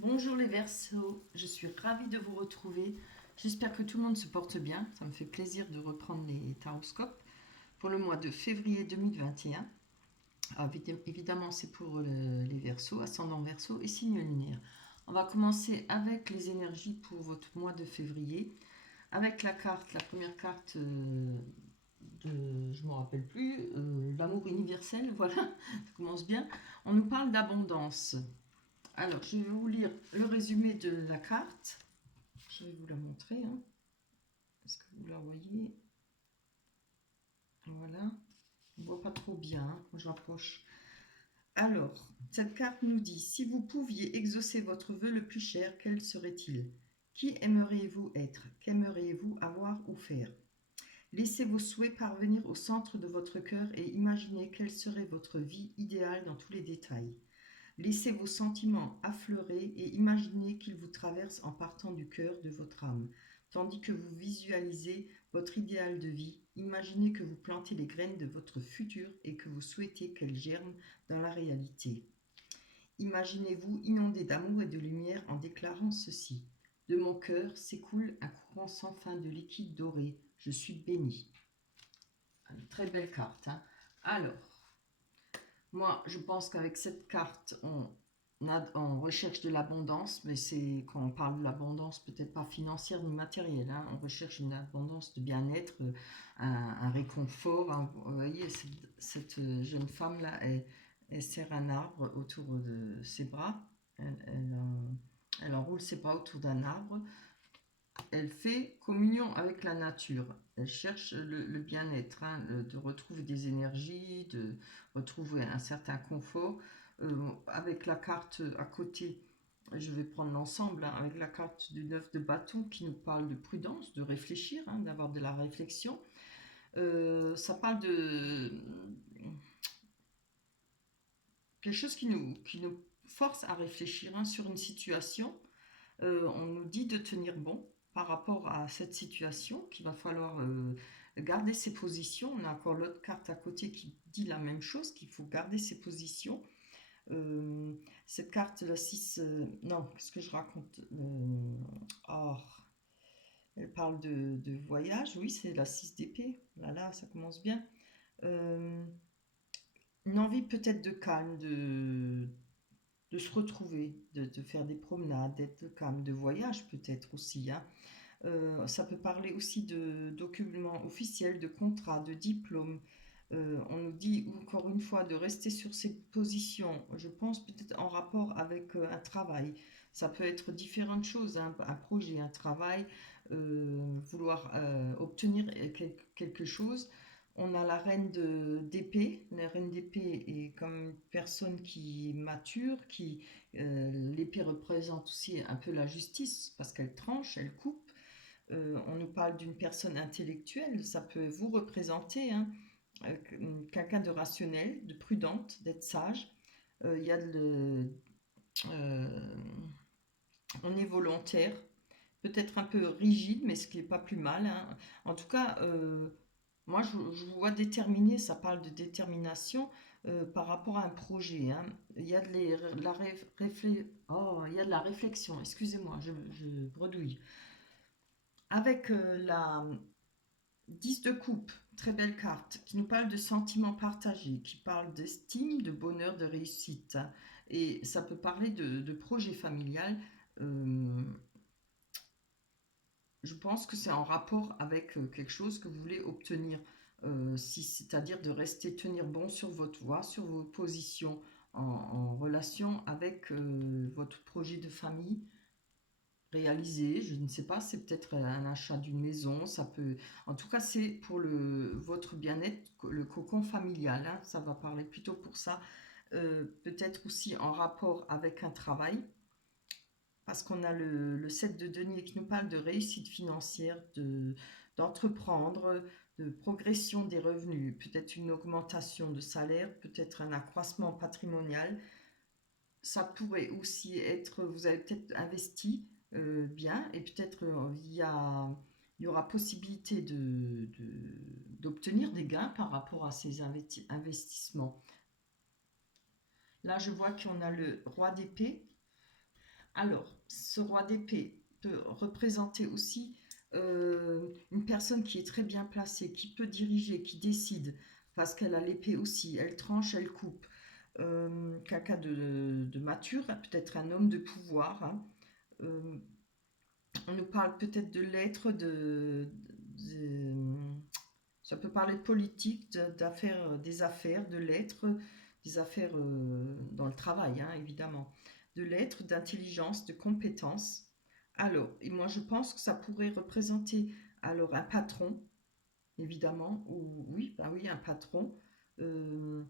Bonjour les Verseaux, je suis ravie de vous retrouver. J'espère que tout le monde se porte bien. Ça me fait plaisir de reprendre les taroscopes pour le mois de février 2021. Alors, évidemment, c'est pour les Verseaux, ascendant Verseau et signe lunaire. On va commencer avec les énergies pour votre mois de février. Avec la première carte je ne me rappelle plus, l'amour universel, voilà, ça commence bien. On nous parle d'abondance. Alors, je vais vous lire le résumé de la carte. Je vais vous la montrer. Est-ce que vous la voyez? Voilà. On ne voit pas trop bien. Je rapproche. Alors, cette carte nous dit, si vous pouviez exaucer votre vœu le plus cher, quel serait-il? Qui aimeriez-vous être? Qu'aimeriez-vous avoir ou faire? Laissez vos souhaits parvenir au centre de votre cœur et imaginez quelle serait votre vie idéale dans tous les détails. Laissez vos sentiments affleurer et imaginez qu'ils vous traversent en partant du cœur de votre âme. Tandis que vous visualisez votre idéal de vie, imaginez que vous plantez les graines de votre futur et que vous souhaitez qu'elles germent dans la réalité. Imaginez-vous inondé d'amour et de lumière en déclarant ceci. De mon cœur s'écoule un courant sans fin de liquide doré. Je suis béni. Une très belle carte. Alors, moi, je pense qu'avec cette carte, on recherche de l'abondance, mais c'est quand on parle de l'abondance, peut-être pas financière ni matérielle. On recherche une abondance de bien-être, un réconfort. Vous voyez, cette jeune femme-là, elle serre un arbre autour de ses bras. Elle enroule ses bras autour d'un arbre. Elle fait communion avec la nature. Elle cherche le bien-être, de retrouver des énergies, de retrouver un certain confort. Avec la carte à côté, je vais prendre l'ensemble, avec la carte du 9 de bâton qui nous parle de prudence, de réfléchir, d'avoir de la réflexion. Ça parle de quelque chose qui nous force à réfléchir sur une situation. On nous dit de tenir bon par rapport à cette situation, qu'il va falloir garder ses positions. On a encore l'autre carte à côté qui dit la même chose, qu'il faut garder ses positions. Euh, cette carte, la 6, non, qu'est-ce que je raconte? Oh, elle parle de voyage, oui, c'est la 6 d'épée. Là, là, ça commence bien. Euh, une envie peut-être de calme, de se retrouver, de faire des promenades, d'être calme, de voyage peut-être aussi. Ça peut parler aussi de documents officiels, de contrats, de diplômes. On nous dit encore une fois de rester sur ses positions, je pense peut-être en rapport avec un travail. Ça peut être différentes choses, un projet, un travail, vouloir obtenir quelque chose. On a la reine d'épée. La reine d'épée est comme une personne qui mature, l'épée représente aussi un peu la justice parce qu'elle tranche, elle coupe. On nous parle d'une personne intellectuelle, ça peut vous représenter, quelqu'un de rationnel, de prudente, d'être sage. Il y a euh, on est volontaire, peut-être un peu rigide, mais ce qui n'est pas plus mal. En tout cas, moi je vois déterminé, ça parle de détermination par rapport à un projet. Il y a il y a de la réflexion, excusez-moi, je bredouille. Avec la 10 de coupe, très belle carte, qui nous parle de sentiments partagés, qui parle d'estime, de bonheur, de réussite. Et ça peut parler de projet familial. Euh, je pense que c'est en rapport avec quelque chose que vous voulez obtenir, c'est-à-dire de rester tenir bon sur votre voie, sur vos positions en relation avec votre projet de famille réaliser, je ne sais pas, c'est peut-être un achat d'une maison, ça peut... En tout cas, c'est pour votre bien-être, le cocon familial, ça va parler plutôt pour ça. Peut-être aussi en rapport avec un travail, parce qu'on a le 7 de denier qui nous parle de réussite financière, d'entreprendre, de progression des revenus, peut-être une augmentation de salaire, peut-être un accroissement patrimonial. Ça pourrait aussi être, vous avez peut-être investi bien et peut-être il y aura possibilité d'obtenir des gains par rapport à ces investissements. Là, je vois qu'on a le roi d'épée. Alors, ce roi d'épée peut représenter aussi une personne qui est très bien placée, qui peut diriger, qui décide, parce qu'elle a l'épée aussi, elle tranche, elle coupe. Quelqu'un de mature, peut-être un homme de pouvoir, hein. Euh, on nous parle peut-être de lettres, ça peut parler de politique, d'affaires, des affaires, de lettres, des affaires dans le travail, hein, évidemment, de lettres, d'intelligence, de compétences. Alors, et moi je pense que ça pourrait représenter alors un patron, évidemment, ou oui, bah oui, un patron, euh,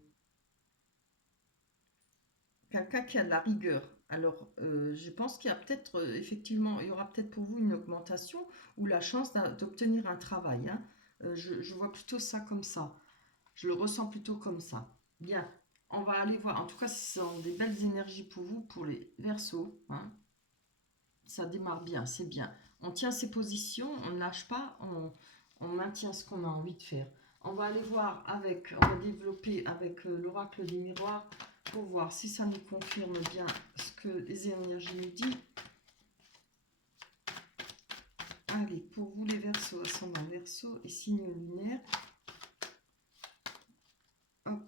quelqu'un qui a de la rigueur. Alors, je pense qu'il y a peut-être, effectivement, il y aura peut-être pour vous une augmentation ou la chance d'obtenir un travail, hein. Je vois plutôt ça comme ça. Je le ressens plutôt comme ça. Bien, on va aller voir. En tout cas, ce sont des belles énergies pour vous, pour les Verseaux, hein. Ça démarre bien, c'est bien. On tient ses positions, on ne lâche pas, on maintient ce qu'on a envie de faire. On va aller voir avec, on va développer avec l'oracle des miroirs pour voir si ça nous confirme bien ce que les énergies nous disent. Allez, pour vous les Verseaux, ascendant Verseau et signe lunaire. Hop.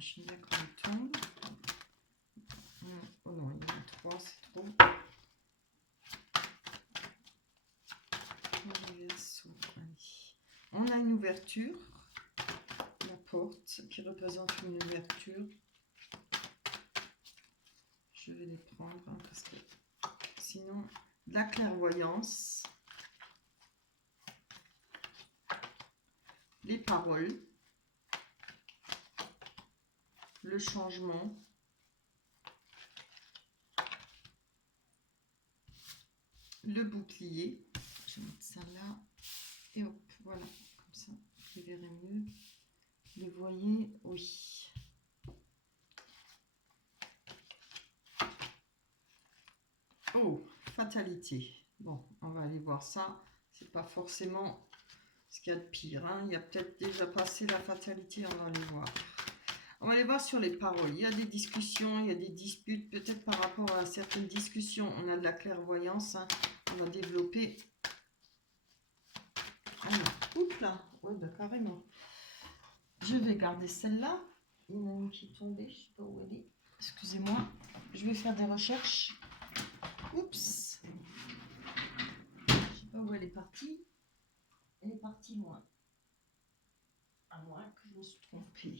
Je suis bien qu'on tombe. Oh non, il y en a 3, c'est trop. Les Verseaux, allez. On a une ouverture. La porte qui représente une ouverture. Je vais les prendre hein, parce que sinon, la clairvoyance, les paroles, le changement, le bouclier. Je vais mettre ça là et hop, voilà, comme ça, vous les verrez mieux. Les voyez, oui. Oh, fatalité. Bon, on va aller voir ça. C'est pas forcément ce qu'il y a de pire, hein. Il y a peut-être déjà passé la fatalité, on va aller voir. On va aller voir sur les paroles. Il y a des discussions, il y a des disputes, peut-être par rapport à certaines discussions. On a de la clairvoyance, hein. On va développer. Alors, oups là, oui, bah, carrément. Je vais garder celle-là. Il y en a une qui est tombée, je ne sais pas où elle est. Excusez-moi, je vais faire des recherches. Oups. Je ne sais pas où elle est partie. Elle est partie loin. À moins que je me suis trompée.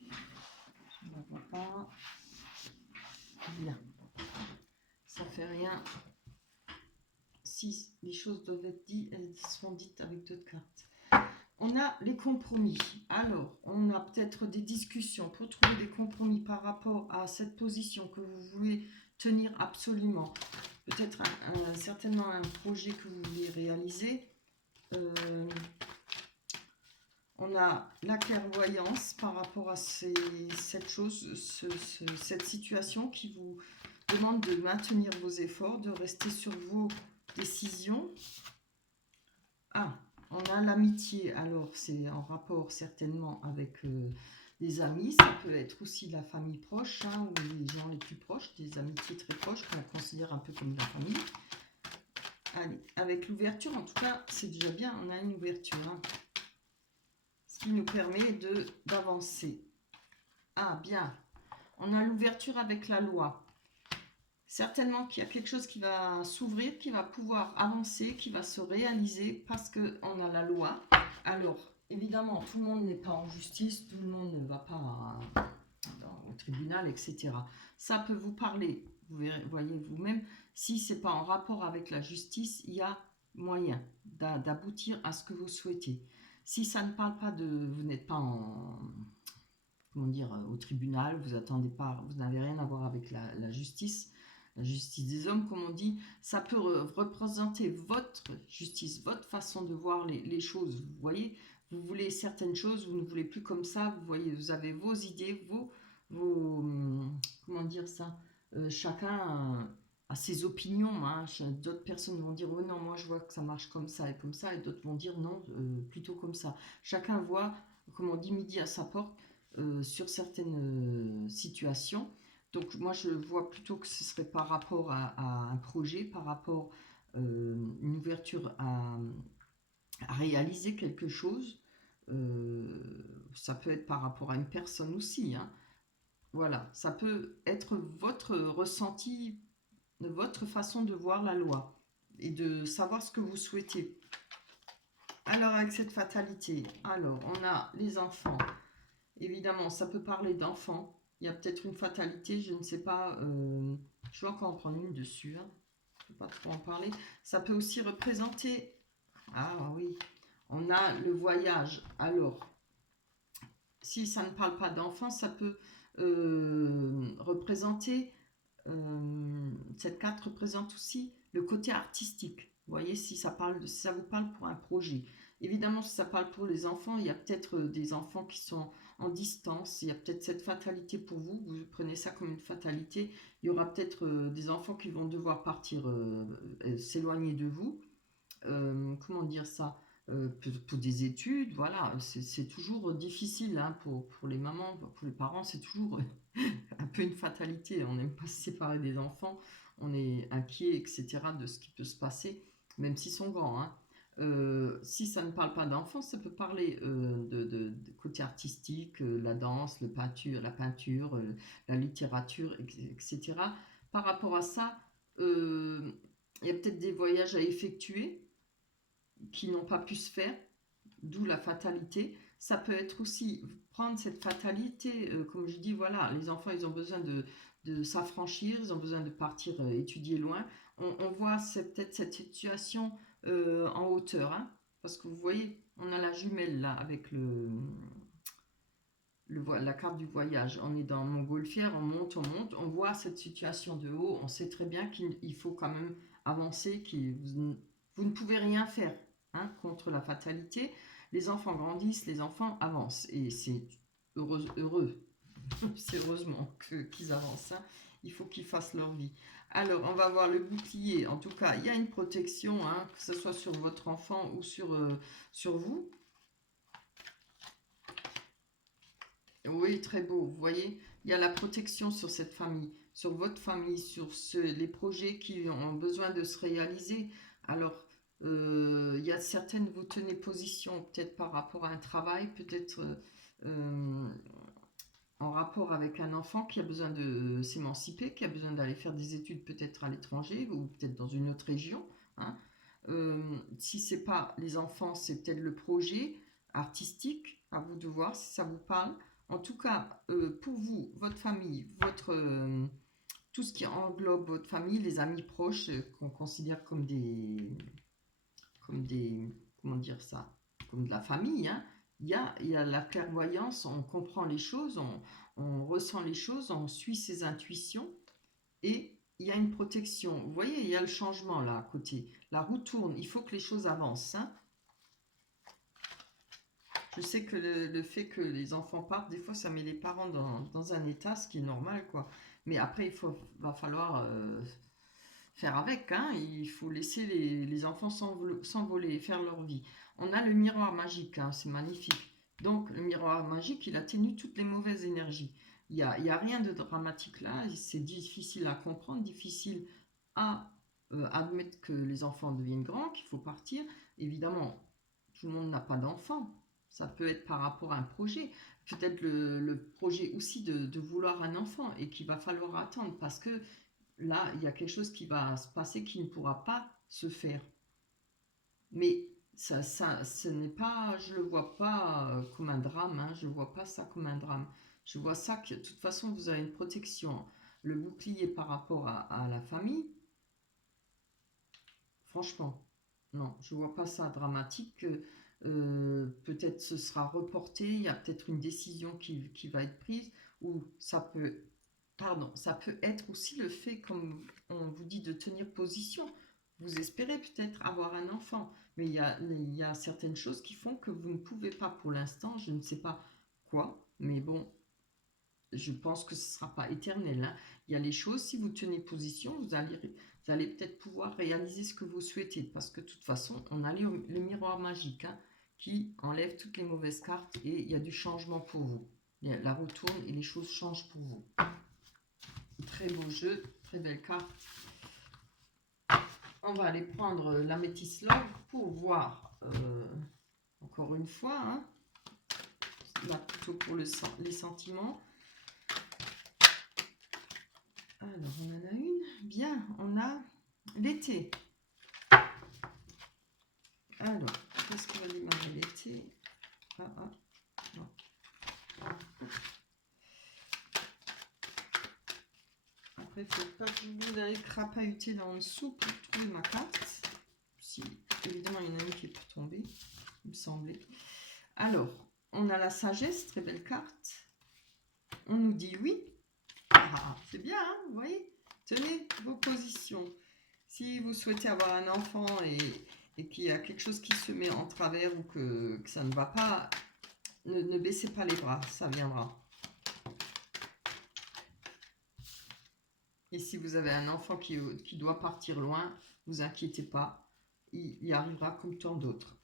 Je ne la vois pas. Bien. Ça fait rien. Si les choses doivent être dites, elles seront dites avec d'autres cartes. On a les compromis. Alors, on a peut-être des discussions pour trouver des compromis par rapport à cette position que vous voulez tenir absolument. Peut-être certainement un projet que vous voulez réaliser. On a la clairvoyance par rapport à cette chose, cette situation qui vous demande de maintenir vos efforts, de rester sur vos décisions. Ah, on a l'amitié. Alors, c'est en rapport certainement avec des amis. Ça peut être aussi la famille proche, hein, ou les gens les plus proches, des amitiés très proches qu'on considère un peu comme la famille. Allez, avec l'ouverture, en tout cas, c'est déjà bien. On a une ouverture, hein, ce qui nous permet d'avancer. Ah, bien. On a l'ouverture avec la loi. Certainement qu'il y a quelque chose qui va s'ouvrir, qui va pouvoir avancer, qui va se réaliser parce qu'on a la loi. Alors, évidemment, tout le monde n'est pas en justice, tout le monde ne va pas au tribunal, etc. Ça peut vous parler, vous voyez vous-même, si ce n'est pas en rapport avec la justice, il y a moyen d'aboutir à ce que vous souhaitez. Si ça ne parle pas de... Vous n'êtes pas comment dire, au tribunal, vous attendez pas, vous n'avez rien à voir avec la justice des hommes, comme on dit, ça peut représenter votre justice, votre façon de voir les choses. Vous voyez, vous voulez certaines choses, vous ne voulez plus comme ça, vous voyez, vous avez vos idées, comment dire ça, chacun a ses opinions, hein. D'autres personnes vont dire, oh non, moi je vois que ça marche comme ça, et d'autres vont dire non, plutôt comme ça. Chacun voit, comme on dit, midi à sa porte. sur certaines situations. Donc moi je vois plutôt que ce serait par rapport à un projet, par rapport une ouverture à réaliser quelque chose. Ça peut être par rapport à une personne aussi, hein. Voilà, ça peut être votre ressenti, votre façon de voir la loi et de savoir ce que vous souhaitez. Alors avec cette fatalité, alors on a les enfants. Évidemment, ça peut parler d'enfants. Il y a peut-être une fatalité, je ne sais pas. Je vais encore en prendre une dessus, hein. Je ne vais pas trop en parler. Ça peut aussi représenter... Ah oui, on a le voyage. Alors, si ça ne parle pas d'enfants, ça peut représenter... cette carte représente aussi le côté artistique. Vous voyez, si ça vous parle pour un projet. Évidemment, si ça parle pour les enfants, il y a peut-être des enfants qui sont en distance. Il y a peut-être cette fatalité pour vous. Vous prenez ça comme une fatalité. Il y aura peut-être des enfants qui vont devoir partir, s'éloigner de vous. Comment dire ça, pour des études, voilà, c'est toujours difficile, hein, pour les mamans, pour les parents, c'est toujours un peu une fatalité. On n'aime pas se séparer des enfants, on est inquiet, etc., de ce qui peut se passer, même s'ils sont grands, hein. Si ça ne parle pas d'enfants, ça peut parler de côté artistique, la danse, la peinture, la littérature, etc. Par rapport à ça, il y a peut-être des voyages à effectuer qui n'ont pas pu se faire, d'où la fatalité. Ça peut être aussi prendre cette fatalité, comme je dis, voilà, les enfants, ils ont besoin de s'affranchir, ils ont besoin de partir étudier loin. On voit peut-être cette situation en hauteur, hein, parce que vous voyez, on a la jumelle là avec la carte du voyage. On est dans Montgolfière, on monte, on voit cette situation de haut, on sait très bien qu'il faut quand même avancer, vous ne pouvez rien faire, hein, contre la fatalité. Les enfants grandissent, les enfants avancent, et c'est heureux. C'est heureusement qu'ils avancent, hein. Il faut qu'ils fassent leur vie. Alors, on va voir le bouclier. En tout cas, il y a une protection, hein, que ce soit sur votre enfant ou sur vous. Oui, très beau. Vous voyez, il y a la protection sur cette famille, sur votre famille, sur les projets qui ont besoin de se réaliser. Alors, il y a certaines, vous tenez position peut-être par rapport à un travail, peut-être euh, en rapport avec un enfant qui a besoin de s'émanciper, qui a besoin d'aller faire des études peut-être à l'étranger ou peut-être dans une autre région, hein. Si c'est pas les enfants, c'est peut-être le projet artistique. À vous de voir si ça vous parle. En tout cas, pour vous, votre famille, tout ce qui englobe votre famille, les amis proches qu'on considère comme des, comment dire ça, comme de la famille, hein. Il y a la clairvoyance, on comprend les choses, on ressent les choses, on suit ses intuitions, et il y a une protection. Vous voyez, il y a le changement là à côté. La roue tourne, il faut que les choses avancent, hein. Je sais que le fait que les enfants partent, des fois, ça met les parents dans un état, ce qui est normal, quoi. Mais après, va falloir faire avec, hein. Il faut laisser les enfants s'envoler et faire leur vie. On a le miroir magique, hein, c'est magnifique. Donc, le miroir magique, il atténue toutes les mauvaises énergies. Il y a rien de dramatique là, c'est difficile à comprendre, difficile à admettre que les enfants deviennent grands, qu'il faut partir. Évidemment, tout le monde n'a pas d'enfants. Ça peut être par rapport à un projet. Peut-être le projet aussi de vouloir un enfant et qu'il va falloir attendre parce que là, il y a quelque chose qui va se passer qui ne pourra pas se faire. Mais ce n'est pas, je le vois pas comme un drame, hein, je ne vois pas ça comme un drame. Je vois ça que de toute façon, vous avez une protection. Le bouclier par rapport à la famille, franchement, non, je vois pas ça dramatique. Peut-être ce sera reporté, il y a peut-être une décision qui va être prise, ou ça peut être aussi le fait, comme on vous dit, de tenir position. Vous espérez peut-être avoir un enfant, mais il y a certaines choses qui font que vous ne pouvez pas pour l'instant, je ne sais pas quoi, mais bon, je pense que ce ne sera pas éternel, hein. Il y a les choses, si vous tenez position, vous allez peut-être pouvoir réaliser ce que vous souhaitez, parce que de toute façon, on a le miroir magique, hein, qui enlève toutes les mauvaises cartes et il y a du changement pour vous. la retourne et les choses changent pour vous. Très beau jeu, très belle carte. On va aller prendre la Métis Love pour voir, encore une fois, hein, là plutôt pour les sentiments. Alors, on en a une. Bien, on a l'été. Alors, qu'est-ce qu'on va démarrer l'été? Non. Après, il ne faut pas que vous allez crapahuter là en dessous pour trouver ma carte. Si, évidemment, il y en a une qui est tombée, il me semblait. Alors, on a la sagesse, très belle carte. On nous dit oui. Ah, c'est bien, hein, vous voyez? Tenez vos positions. Si vous souhaitez avoir un enfant et qu'il y a quelque chose qui se met en travers ou que ça ne va pas, ne baissez pas les bras, ça viendra. Et si vous avez un enfant qui doit partir loin, ne vous inquiétez pas, il y arrivera comme tant d'autres.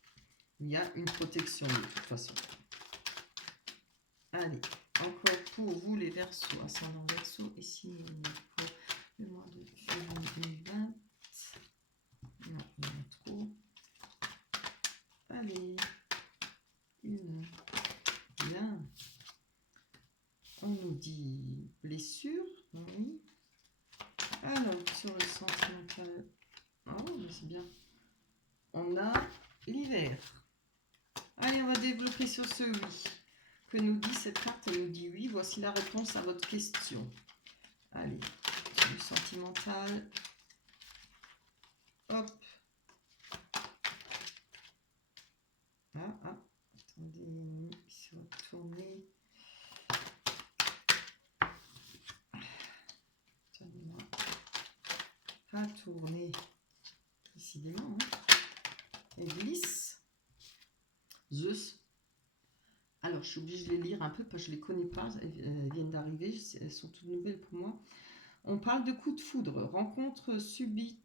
Il y a une protection de toute façon. Allez, encore pour vous les Verseaux, ascendant Verseau, et si pour le mois de février 2020. Non, il y en a trop. Allez, une. Bien. On nous dit blessure, oui. Alors, sur le sentimental, oh, c'est bien. On a l'hiver. Allez, on va développer sur ce oui. Que nous dit cette carte? Elle nous dit oui. Voici la réponse à votre question. Allez, sur le sentimental. Hop. Attendez, il se va tourner. Pas tourner. Décidément. Hein. Église. Zeus. Alors, je suis obligée de les lire un peu parce que je ne les connais pas. Elles viennent d'arriver. Elles sont toutes nouvelles pour moi. On parle de coup de foudre. Rencontre subite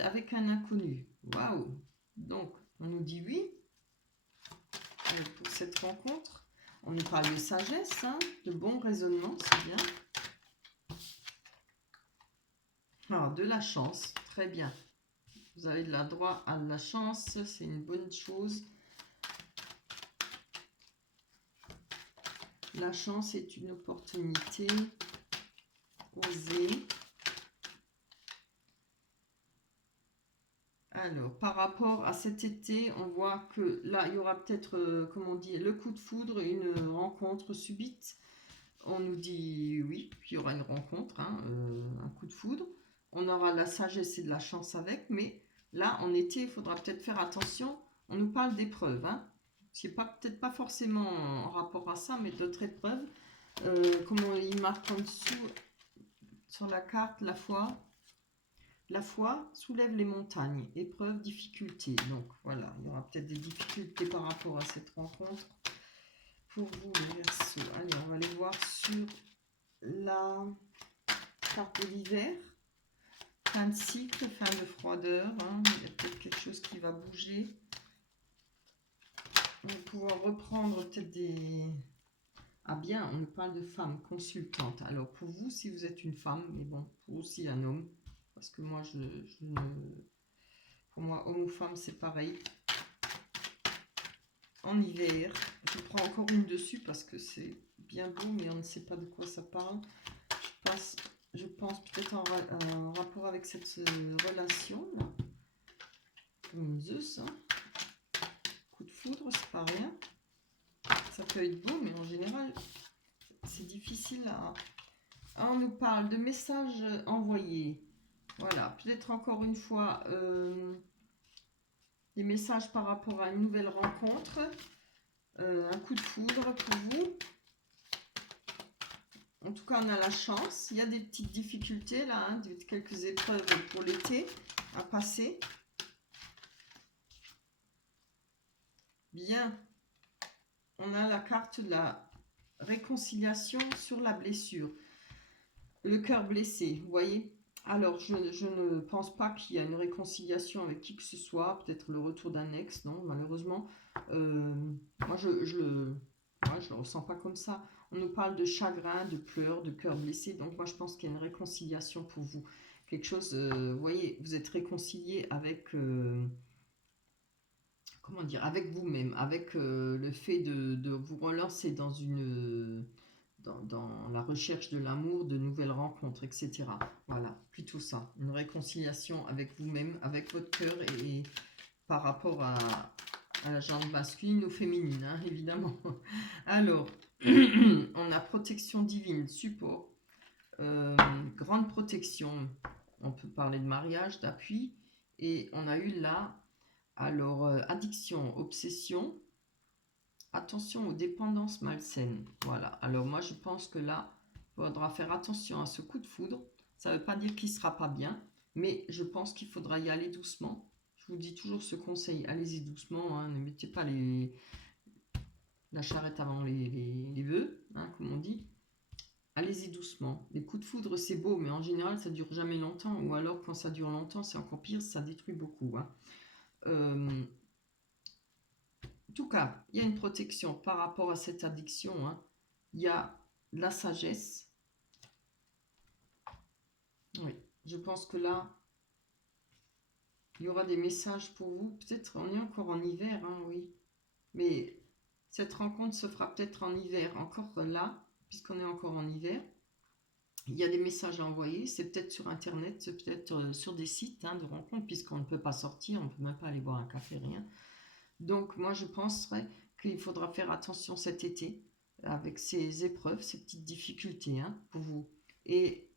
avec un inconnu. Waouh! Donc, on nous dit oui pour cette rencontre. On nous parle de sagesse, hein, de bon raisonnement, c'est bien. Alors, de la chance, très bien. Vous avez le droit à la chance, c'est une bonne chose. La chance est une opportunité. Osez. Alors, par rapport à cet été, on voit que là, il y aura peut-être, comment on dit, le coup de foudre, une rencontre subite. On nous dit oui, il y aura une rencontre, hein, un coup de foudre. On aura la sagesse et de la chance avec, mais là, en été, il faudra peut-être faire attention. On nous parle d'épreuves, hein. C'est peut-être pas forcément en rapport à ça, mais d'autres épreuves. Comment il marque en dessous sur la carte, la foi. La foi soulève les montagnes, épreuve, difficulté. Donc voilà, il y aura peut-être des difficultés par rapport à cette rencontre. Pour vous, les Verseaux. Allez, on va aller voir sur la carte de l'hiver. Fin de cycle, fin de froideur. Hein. Il y a peut-être quelque chose qui va bouger. On va pouvoir reprendre peut-être des... Ah bien, on nous parle de femme consultante. Alors pour vous, si vous êtes une femme, mais bon, pour aussi un homme, parce que moi, je ne... Pour moi, homme ou femme, c'est pareil. En hiver, je prends encore une dessus parce que c'est bien beau, mais on ne sait pas de quoi ça parle. Je pense peut-être en rapport avec cette relation. Comme Zeus, hein. Coup de foudre, c'est pas rien. Ça peut être beau, mais en général, c'est difficile à... On nous parle de messages envoyés. Voilà, peut-être encore une fois, des messages par rapport à une nouvelle rencontre. Un coup de foudre pour vous. En tout cas, on a la chance. Il y a des petites difficultés là, hein, quelques épreuves pour l'été à passer. Bien. On a la carte de la réconciliation sur la blessure. Le cœur blessé, vous voyez. Alors, je ne pense pas qu'il y a une réconciliation avec qui que ce soit. Peut-être le retour d'un ex, non, malheureusement. Moi, je Moi, je ne le ressens pas comme ça. On nous parle de chagrin, de pleurs, de cœur blessé. Donc moi, je pense qu'il y a une réconciliation pour vous. Quelque chose, vous voyez, vous êtes réconcilié avec, comment dire, avec vous-même, avec le fait de vous relancer dans dans la recherche de l'amour, de nouvelles rencontres, etc. Voilà, plutôt ça. Une réconciliation avec vous-même, avec votre cœur et par rapport à la jambe masculine ou féminine, hein, évidemment. Alors, on a protection divine, support, grande protection, on peut parler de mariage, d'appui, et on a eu là, alors, addiction, obsession, attention aux dépendances malsaines. Voilà, alors moi je pense que là, il faudra faire attention à ce coup de foudre. Ça ne veut pas dire qu'il ne sera pas bien, mais je pense qu'il faudra y aller doucement. Je vous dis toujours ce conseil, allez-y doucement, hein, ne mettez pas la charrette avant les bœufs, hein, comme on dit. Allez-y doucement. Les coups de foudre, c'est beau, mais en général, ça dure jamais longtemps. Ou alors, quand ça dure longtemps, c'est encore pire, ça détruit beaucoup. Hein. En tout cas, il y a une protection par rapport à cette addiction. Hein. Il y a la sagesse. Oui, je pense que là, il y aura des messages pour vous. Peut-être, on est encore en hiver, hein, oui. Mais cette rencontre se fera peut-être en hiver, encore là, puisqu'on est encore en hiver. Il y a des messages à envoyer, c'est peut-être sur Internet, c'est peut-être sur des sites hein, de rencontres, puisqu'on ne peut pas sortir, on ne peut même pas aller boire un café, rien. Donc moi, je penserais qu'il faudra faire attention cet été avec ces épreuves, ces petites difficultés hein, pour vous. Et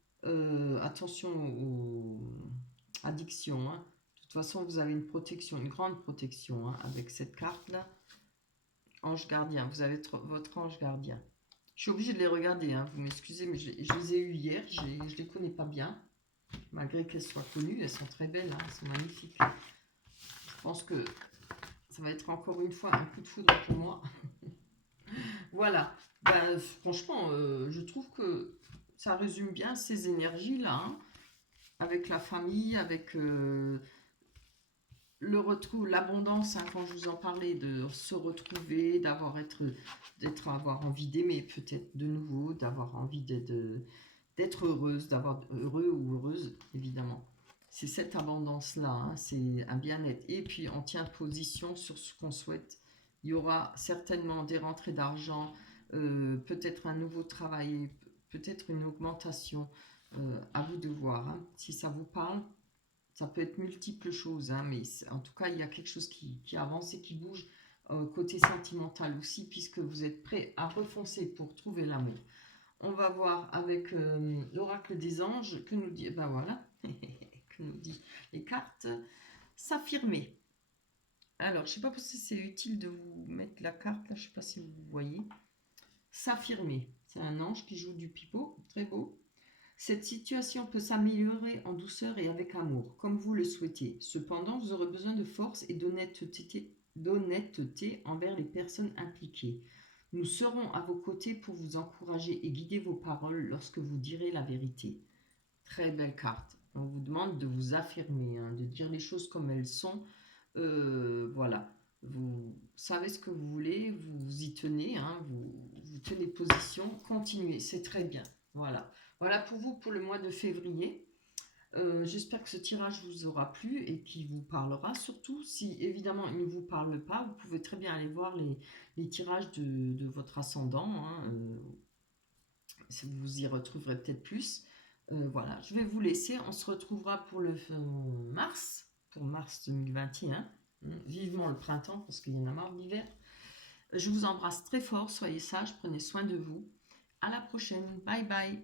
attention aux addictions. Hein. De toute façon, vous avez une protection, une grande protection hein, avec cette carte-là. Ange gardien, vous avez votre ange gardien. Je suis obligée de les regarder, hein. Vous m'excusez, mais je les ai eues hier, je ne les connais pas bien, malgré qu'elles soient connues, elles sont très belles, hein, elles sont magnifiques. Je pense que ça va être encore une fois un coup de foudre pour moi. Voilà, ben, franchement, je trouve que ça résume bien ces énergies-là, hein, avec la famille, avec le retour, l'abondance, hein, quand je vous en parlais, de se retrouver, avoir envie d'aimer peut-être de nouveau, d'avoir envie d'être heureuse, d'avoir heureux ou heureuse, évidemment. C'est cette abondance-là, hein, c'est un bien-être. Et puis, on tient position sur ce qu'on souhaite. Il y aura certainement des rentrées d'argent, peut-être un nouveau travail, peut-être une augmentation. À vous de voir. Hein. Si ça vous parle, ça peut être multiples choses, hein, mais en tout cas, il y a quelque chose qui avance et qui bouge côté sentimental aussi, puisque vous êtes prêt à refoncer pour trouver l'amour. On va voir avec l'oracle des anges que nous dit, ben voilà, que nous dit les cartes, s'affirmer. Alors, je ne sais pas si c'est utile de vous mettre la carte, là, je ne sais pas si vous voyez. S'affirmer, c'est un ange qui joue du pipeau, très beau. Cette situation peut s'améliorer en douceur et avec amour, comme vous le souhaitez. Cependant, vous aurez besoin de force et d'honnêteté envers les personnes impliquées. Nous serons à vos côtés pour vous encourager et guider vos paroles lorsque vous direz la vérité. Très belle carte. On vous demande de vous affirmer, hein, de dire les choses comme elles sont. Voilà. Vous savez ce que vous voulez, vous y tenez, hein, vous tenez position, continuez, c'est très bien. Voilà. Voilà pour vous pour le mois de février. J'espère que ce tirage vous aura plu et qu'il vous parlera. Surtout, si évidemment il ne vous parle pas, vous pouvez très bien aller voir les tirages de votre ascendant. Hein, vous y retrouverez peut-être plus. Voilà, je vais vous laisser. On se retrouvera pour le mars, pour mars 2021. Vivement le printemps parce qu'il y en a marre l'hiver. Je vous embrasse très fort. Soyez sages, prenez soin de vous. À la prochaine. Bye bye.